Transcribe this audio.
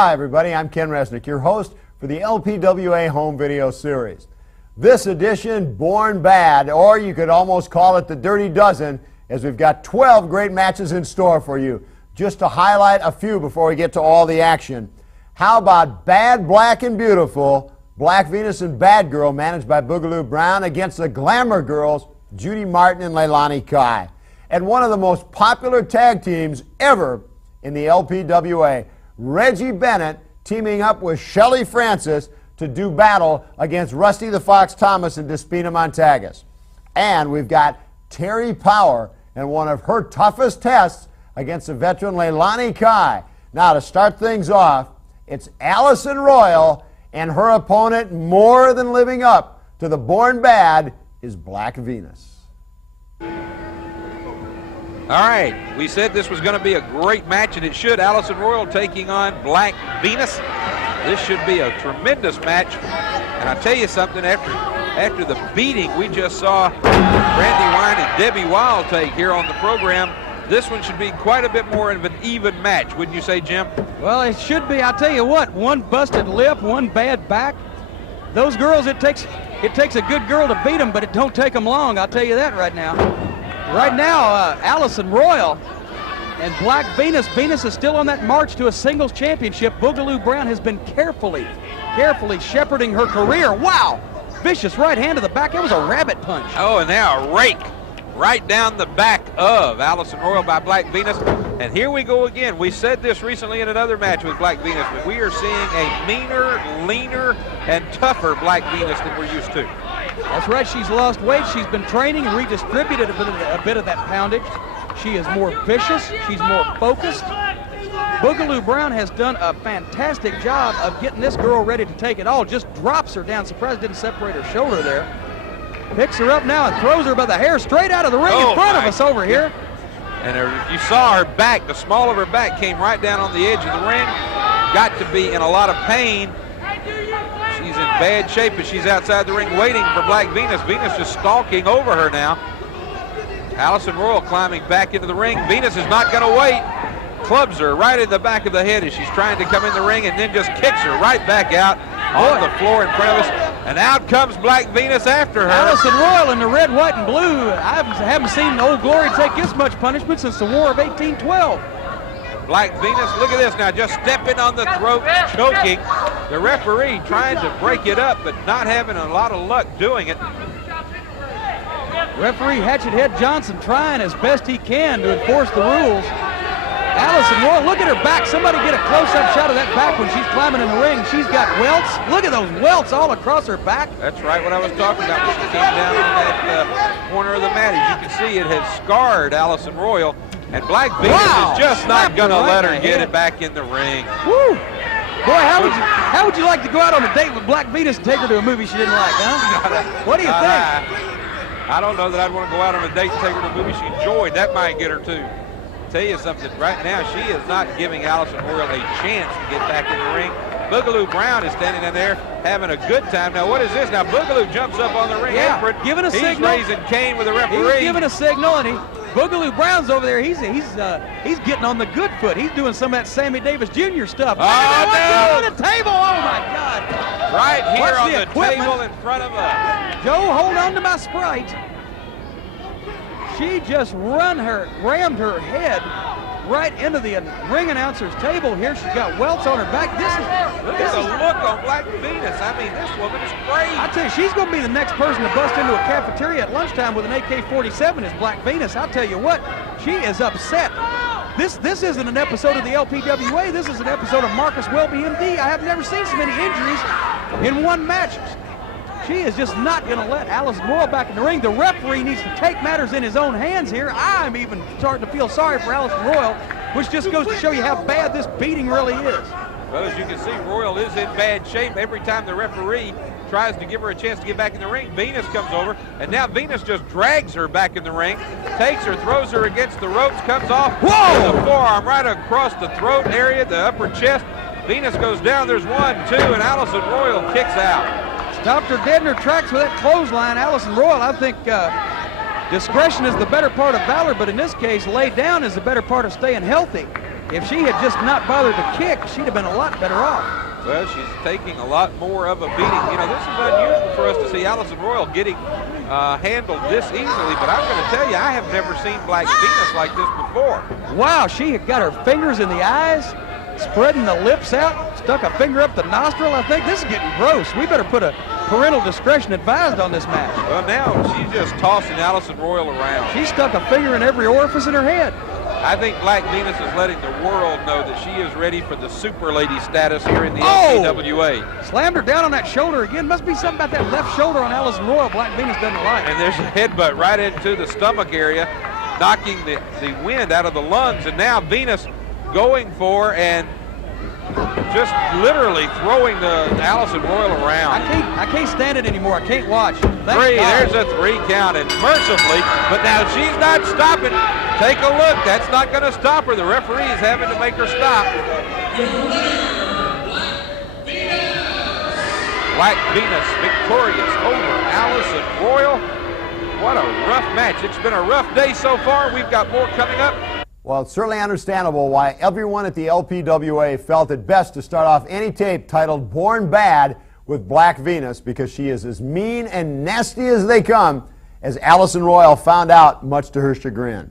Hi everybody, I'm Ken Resnick, your host for the LPWA home video series. This edition, Born Bad, or you could almost call it the Dirty Dozen, as we've got 12 great matches in store for you. Just to highlight a few before we get to all the action. How about Bad, Black, and Beautiful, Black Venus and Bad Girl, managed by Boogaloo Brown, against the Glamour Girls, Judy Martin and Leilani Kai. And one of the most popular tag teams ever in the LPWA, Reggie Bennett teaming up with Shelly Francis to do battle against Rustee the Fox Thomas and Despina Mantagas. And we've got Terri Power and one of her toughest tests against the veteran Leilani Kai. Now to start things off, it's Allison Royal, and her opponent, more than living up to the Born Bad, is Black Venus. All right, we said this was going to be a great match, and it should. Allison Royal taking on Black Venus. This should be a tremendous match. And I'll tell you something, after the beating we just saw Brandy Wine and Debbie Wild take here on the program, this one should be quite a bit more of an even match, wouldn't you say, Jim? Well, it should be. I'll tell you what, one busted lip, one bad back. Those girls, it takes a good girl to beat them, but it don't take them long, I'll tell you that right now. Right now, Allison Royal and Black Venus. Venus is still on that march to a singles championship. Boogaloo Brown has been carefully shepherding her career. Wow! Vicious right hand to the back. It was a rabbit punch. Oh, and now a rake right down the back of Allison Royal by Black Venus. And here we go again. We said this recently in another match with Black Venus, but we are seeing a meaner, leaner, and tougher Black Venus than we're used to. That's right, she's lost weight. She's been training and redistributed a bit of that poundage. She is more vicious. She's more focused. Boogaloo Brown has done a fantastic job of getting this girl ready to take it all. Just drops her down. Surprised didn't separate her shoulder there. Picks her up now and throws her by the hair straight out of the ring in front of us over here. And you saw her back, the small of her back came right down on the edge of the ring. Got to be in a lot of pain. She's in bad shape as she's outside the ring waiting for Black Venus. Venus just stalking over her now. Allison Royal climbing back into the ring. Venus is not going to wait. Clubs her right in the back of the head as she's trying to come in the ring, and then just kicks her right back out on the floor in front of us. And out comes Black Venus after her. Allison Royal in the red, white, and blue. I haven't seen Old Glory take this much punishment since the War of 1812. Black Venus, look at this now, just stepping on the throat, choking. The referee trying to break it up, but not having a lot of luck doing it. Referee Hatchet Head Johnson trying as best he can to enforce the rules. Allison Royal, look at her back. Somebody get a close-up shot of that back when she's climbing in the ring. She's got welts. Look at those welts all across her back. That's right, what I was talking about when she came down in that corner of the mat. As you can see, it has scarred Allison Royal. And Black Venus is just not going to let her get it back in the ring. Woo! Boy, how would you like to go out on a date with Black Venus and take her to a movie she didn't like, huh? What do you think? I don't know that I'd want to go out on a date and take her to a movie she enjoyed. That might get her too. Tell you something, right now she is not giving Allison Royal a chance to get back in the ring. Boogaloo Brown is standing in there having a good time. Now what is this? Now Boogaloo jumps up on the ring apron. Giving a signal. He's raising Cain with the referee. He's giving a signal, and Boogaloo Brown's over there. He's getting on the good foot. He's doing some of that Sammy Davis Jr. stuff. Oh, no! On the table. Oh my God! Right here Watch on the equipment. table in front of us. Joe, hold on to my Sprite. She just rammed her head right into the ring announcer's table here. She's got welts on her back. Look at the look on Black Venus. I mean, this woman is great. I tell you, she's going to be the next person to bust into a cafeteria at lunchtime with an AK-47 is Black Venus. I'll tell you what, she is upset. This isn't an episode of the LPWA. This is an episode of Marcus Welby, MD. I have never seen so many injuries in one match. She is just not going to let Allison Royal back in the ring. The referee needs to take matters in his own hands here. I'm even starting to feel sorry for Allison Royal, which just goes to show you how bad this beating really is. Well, as you can see, Royal is in bad shape. Every time the referee tries to give her a chance to get back in the ring, Venus comes over, and now Venus just drags her back in the ring, takes her, throws her against the ropes, comes off. Whoa! The forearm right across the throat area, the upper chest. Venus goes down. There's 1, 2, and Allison Royal kicks out. Stopped her dead in her tracks with that clothesline. Allison Royal, I think discretion is the better part of valor, but in this case, lay down is the better part of staying healthy. If she had just not bothered to kick, she'd have been a lot better off. Well, she's taking a lot more of a beating. You know, this is unusual for us to see Allison Royal getting handled this easily, but I'm going to tell you, I have never seen Black Venus like this before. Wow, she had got her fingers in the eyes, spreading the lips out, stuck a finger up the nostril. I think this is getting gross. We better put a parental discretion advised on this match. Well, now she's just tossing Allison Royal around. She stuck a finger in every orifice in her head. I think Black Venus is letting the world know that she is ready for the super lady status here in the LPWA. Slammed her down on that shoulder again. Must be something about that left shoulder on Allison Royal Black Venus doesn't like. And there's a headbutt right into the stomach area, knocking the wind out of the lungs. And now Venus going for and just literally throwing the Allison Royal around. I can't stand it anymore. I can't watch. There's a 3 count, and mercifully, but now she's not stopping. Take a look. That's not going to stop her. The referee is having to make her stop. Black Venus victorious over Allison Royal. What a rough match. It's been a rough day so far. We've got more coming up. Well, it's certainly understandable why everyone at the LPWA felt it best to start off any tape titled Born Bad with Black Venus, because she is as mean and nasty as they come, as Allison Royal found out, much to her chagrin.